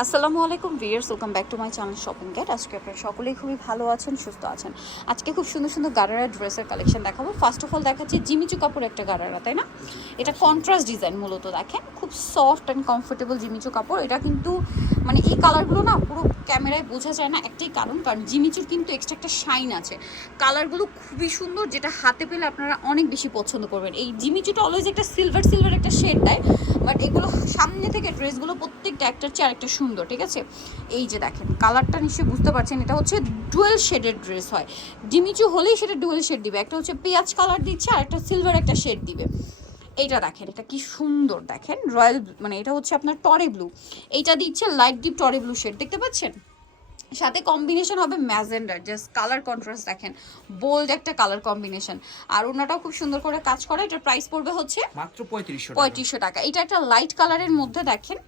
আসসালামু আলাইকুম viewers welcome back to my channel shopping gate আজকে আপনারা সকলেই খুবই ভালো আছেন, সুস্থ আছেন। আজকে খুব সুন্দর সুন্দর গারারা ড্রেসের কালেকশন দেখাবো। ফার্স্ট অফ অল দেখাচ্ছি জিমিচু কাপড় একটা গারারা, তাই না? এটা কন্ট্রাস্ট ডিজাইন মূলত, দেখেন। খুব সফট অ্যান্ড কমফোর্টেবল জিমিচু কাপড়। এটা কিন্তু মানে এই কালারগুলো না পুরো ক্যামেরায় বোঝা যায় না একটাই কারণ কারণ জিমিচুর কিন্তু এক্সট্রা একটা শাইন আছে। কালারগুলো খুবই সুন্দর, যেটা হাতে পেলে আপনারা অনেক বেশি পছন্দ করবেন। এই জিমিচুটা অলওয়েজ একটা সিলভার সিলভার একটা শেড দেয় বাট এগুলো সামনে থেকে ড্রেসগুলো প্রত্যেকটা একটা চেয়ে আরেকটা সুন্দর, ঠিক আছে? এই যে দেখেন, কালারটা নিশ্চয়ই বুঝতে পারছেন, এটা হচ্ছে ডুয়েল শেডের ড্রেস হয়। ডিমিচু হলেই সেটা ডুয়েল শেড দিবে, একটা হচ্ছে পেঁয়াজ কালার দিচ্ছে আর একটা সিলভার একটা শেড দিবে। এইটা দেখেন, এটা কি সুন্দর দেখেন, রয়্যাল মানে এটা হচ্ছে আপনার টরে ব্লু। এইটা দিচ্ছে লাইট ডিপ টরে ব্লু শেড, দেখতে পাচ্ছেন? সাথে কম্বিনেশন হবে ম্যাজেন্ডার জাস্ট কালার কন্ট্রাস্ট দেখেন। বোল্ড একটা কালার কম্বিনেশন আর ওনাটাও খুব সুন্দর করে কাজ করে এটার প্রাইস পড়বে হচ্ছে মাত্র পঁয়ত্রিশশো পঁয়ত্রিশশো টাকা। এটা একটা লাইট কালারের মধ্যে দেখেন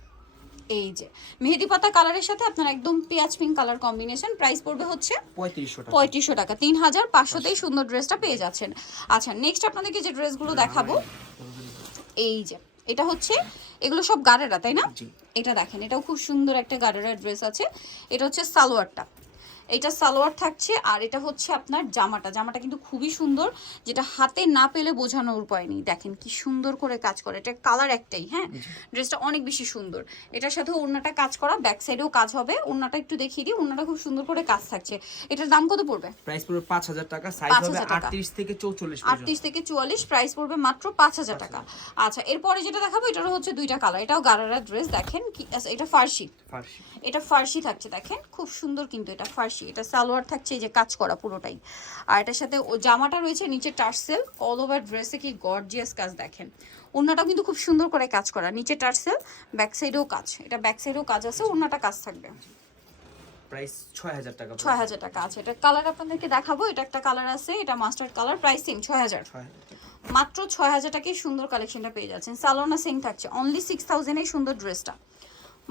এই যে। মেহেদি পাতা কালারের সাথে আপনার একদম পেঁয়াজ পিঙ্ক কালার কম্বিনেশন প্রাইস পড়বে হচ্ছে পঁয়ত্রিশশো টাকা। পঁয়ত্রিশশো টাকা। তিন হাজার পাঁচশোতেই সুন্দর ড্রেসটা পেয়ে যাচ্ছেন। আচ্ছা নেক্সট আপনাদেরকে যে ড্রেসগুলো দেখাবো এই যে। এটা হচ্ছে এগুলো সব গারেরা তাই না? এটা দেখেন এটাও খুব সুন্দর একটা গারেরা ড্রেস আছে। এটা হচ্ছে সালোয়ারটা। এটা সালোয়ার থাকছে আর এটা হচ্ছে আপনার জামাটা। জামাটা কিন্তু খুবই সুন্দর যেটা হাতে না পেলে বোঝানোর উপায় নেই। দেখেন কি সুন্দর করে কাজ করে। এটা কালার একটাই হ্যাঁ? ড্রেসটা অনেক বেশি সুন্দর। এটার সাথে ওড়নাটা কাজ করা ব্যাক সাইডেও কাজ হবে। ওড়নাটা একটু দেখিয়ে দিই ওড়নাটা খুব সুন্দর করে কাজ থাকছে। এটার দাম কত পড়বে? প্রাইস পড়বে পাঁচ হাজার টাকা সাইজ 5,000 হবে টাকা। আটত্রিশ থেকে চৌচল্লিশ পর্যন্ত। আটত্রিশ থেকে চুয়াল্লিশ প্রাইস পড়বে মাত্র পাঁচ হাজার টাকা। আচ্ছা এরপরে যেটা দেখাবো এটারও হচ্ছে দুইটা কালার এটাও গারারা ড্রেস দেখেন কি এটা ফার্সি। ফার্সি। এটা ফার্সি থাকছে দেখেন? খুব সুন্দর কিন্তু এটা ফার্সি এটা সালোয়ার থাকছে এই যে কাজ করা পুরোটাই। আর এটার সাথে জামাটা রয়েছে নিচে টার্সেল অল ওভার ড্রেসে কি গর্জিয়াস কাজ দেখেন। ওড়নাটা কিন্তু খুব সুন্দর করে কাজ করা নিচে টার্সেল ব্যাক সাইডেও কাজ। এটা ব্যাক সাইডেও কাজ আছে ওড়নাটা কাজ থাকবে। প্রাইস ছয় হাজার টাকা আছে। এটা কালার আপনাদেরকে দেখাবো এটা একটা কালার আছে এটা মাস্টার্ড কালার প্রাইস সেম ছয় হাজার। ছয় হাজার টাকা। মাত্র টাকায় সুন্দর কালেকশনটা পেয়ে যাচ্ছেন। সালোনা থাকছে অনলি সুন্দর ড্রেসটা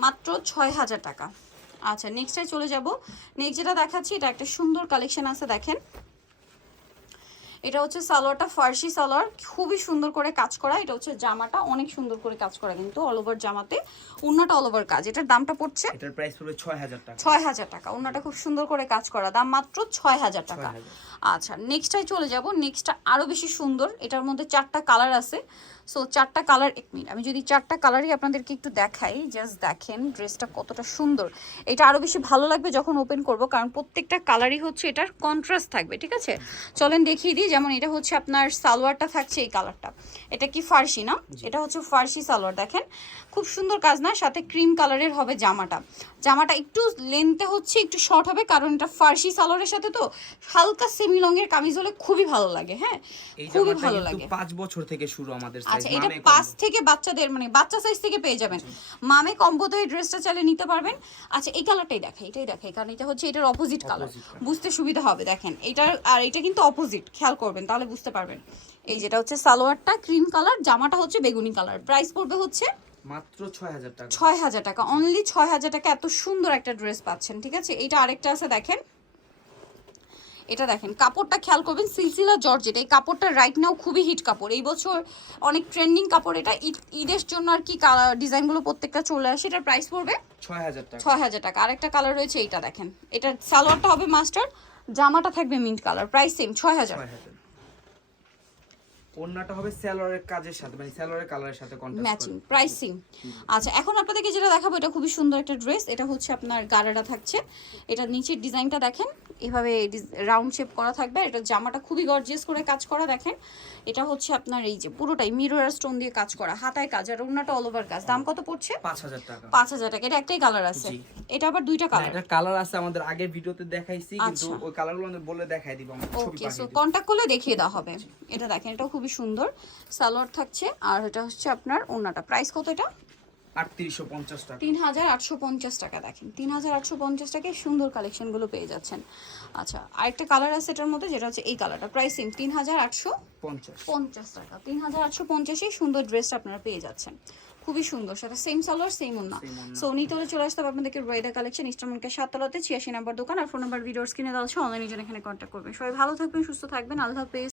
মাত্র ছয় হাজার টাকা। আচ্ছা নেক্সটে চলে যাব। নেক্সট যেটা দেখাচ্ছি এটা একটা সুন্দর কালেকশন আছে দেখেন। এটা হচ্ছে সালোয়ারটা ফার্সি সালোয়ার খুবই সুন্দর করে কাজ করা। এটা হচ্ছে জামাটা অনেক সুন্দর করে কাজ করা কিন্তু অল ওভার জামাতে। অন্যটা অল ওভার কাজ এটার দামটা পড়ছে এটার প্রাইস পড়বে ছয় হাজার টাকা। ছয় হাজার টাকা অন্যটা খুব সুন্দর করে কাজ করা দাম মাত্র ছয় হাজার টাকা। আচ্ছা নেক্সটটাই চলে যাব নেক্সটটা আরও বেশি সুন্দর এটার মধ্যে চারটা কালার আছে। সো চারটা কালার এক মিনিট আমি যদি চারটা কালারই আপনাদেরকে একটু দেখাই জাস্ট দেখেন ড্রেসটা কতটা সুন্দর। এটা আরও বেশি ভালো লাগবে যখন ওপেন করব কারণ প্রত্যেকটা কালারই হচ্ছে এটার কন্ট্রাস্ট থাকবে ঠিক আছে? চলেন দেখিয়ে দিই যেমন এটা হচ্ছে আপনার সালোয়ারটা থাকছে এই কালারটা। এটা কি ফার্সি না? এটা হচ্ছে ফার্সি সালোয়ার দেখেন। খুব সুন্দর কাজ না? সাথে ক্রিম কালারের হবে জামাটা। জামাটা একটু লেন্থে হচ্ছে একটু শর্ট হবে কারণ এটা ফার্সি সালোয়ারের সাথে তো হালকা সেমি লংয়ের কামিজ হলে খুবই ভালো লাগে হ্যাঁ? খুবই ভালো লাগে। পাঁচ বছর থেকে শুরু আমাদের সাইজ আচ্ছা এটা পাঁচ থেকে বাচ্চাদের মানে বাচ্চা সাইজ থেকে পেয়ে যাবেন। মামে কম্বোতে এই ড্রেসটা চাইলে নিতে পারবেন। আচ্ছা এই কালারটাই দেখাই এটাই দেখাই কারণ এটা হচ্ছে এটার অপোজিট কালার বুঝতে সুবিধা হবে দেখেন। এটার আর এটা কিন্তু অপোজিট খেয়াল করবেন তাহলে বুঝতে পারবেন। এই যেটা হচ্ছে সালোয়ারটা ক্রিম কালার জামাটা হচ্ছে বেগুনি কালার প্রাইস পড়বে হচ্ছে মাত্র ছয় হাজার টাকা। ছয় হাজার টাকা। অনলি ছয় হাজার টাকা এত সুন্দর একটা ড্রেস পাচ্ছেন ঠিক আছে? এইটা আরেকটা আছে দেখেন। এটা দেখেন কাপড়টা খেয়াল করবেন সিলসিলা জর্জেট। এই কাপড়টা রাইট নাও খুবই হিট কাপড়। এই বছর অনেক ট্রেন্ডিং কাপড় এটা। ঈদ ঈদের জন্য আর কি ডিজাইনগুলো প্রত্যেকটা চলে আসে। এটার প্রাইস পড়বে ছয় হাজার টাকা। ছয় হাজার টাকা। আরেকটা কালার রয়েছে এইটা দেখেন। এটা সালোয়ারটা হবে মাস্টার জামাটা থাকবে মিন্ট কালার প্রাইস সেম ছয় হাজার। ওড়নাটা হবে স্যালোয়ারের কাজের সাথে মানে স্যালোয়ারের কালারের সাথে কন্ট্রাস্ট ম্যাচিং প্রাইসিং আচ্ছা এখন আপনাদেরকে যেটা দেখাবো এটা খুবই সুন্দর একটা ড্রেস এটা হচ্ছে আপনার গাড়াটা থাকছে। এটা নিচের ডিজাইনটা দেখেন এভাবে রাউন্ড শেপ করা থাকবে এটা জামাটা খুবই গর্জিয়াস করে কাজ করা দেখেন। এটা হচ্ছে আপনার এই যে পুরোটাই মিরর স্টোন দিয়ে কাজ করা হাতায় কাজ আর ওড়নাটা অল ওভার কাজ। দাম কত পড়ছে? পাঁচ হাজার টাকা। পাঁচ হাজার টাকা এটা একটাই কালার আছে। এটা আবার দুইটা কালার এটা কালার আছে আমাদের আগের ভিডিওতে দেখাইছি কিন্তু আচ্ছা। ওই কালারগুলো বলে দেখাই দিব আমরা ছবি ওকে সো কন্ট্যাক্ট করলে দেখিয়ে দেওয়া হবে। এটা দেখেন এটাও খুবই সুন্দর। সালোয়ার থাকছে আর এটা হচ্ছে আপনার ওনাটা প্রাইস কত এটা? তিন হাজার আটশো পঞ্চাশ টাকা দেখেন। তিন হাজার আটশো পঞ্চাশ টাকায় সুন্দর কালেকশনগুলো পেয়ে যাচ্ছেন। আচ্ছা আরেকটা কালার আছে এটার মধ্যে যেটা হচ্ছে এই কালারটা। প্রাইস সেম তিন হাজার আটশো পঞ্চাশ। টাকা। তিন হাজার আটশো সুন্দর ড্রেসটা আপনারা পেয়ে যাচ্ছেন। খুবই সুন্দর সেটা সেম সালোয়ার সেম ওনা। সো নিতে হলে চলে আসতে হবে আপনাদেরকে রয়েদা কালেকশন ইস্টারমনকে সাততলাতে ছিয়াশি নাম্বার দোকান আর ফোন নাম্বার ভিডিওর স্ক্রিনে দেওয়া আছে অনলাইনে জন্য এখানে কন্ট্যাক্ট করবেন। সবাই ভালো থাকবেন সুস্থ থাকবেন আল্লাহ হাফেজ।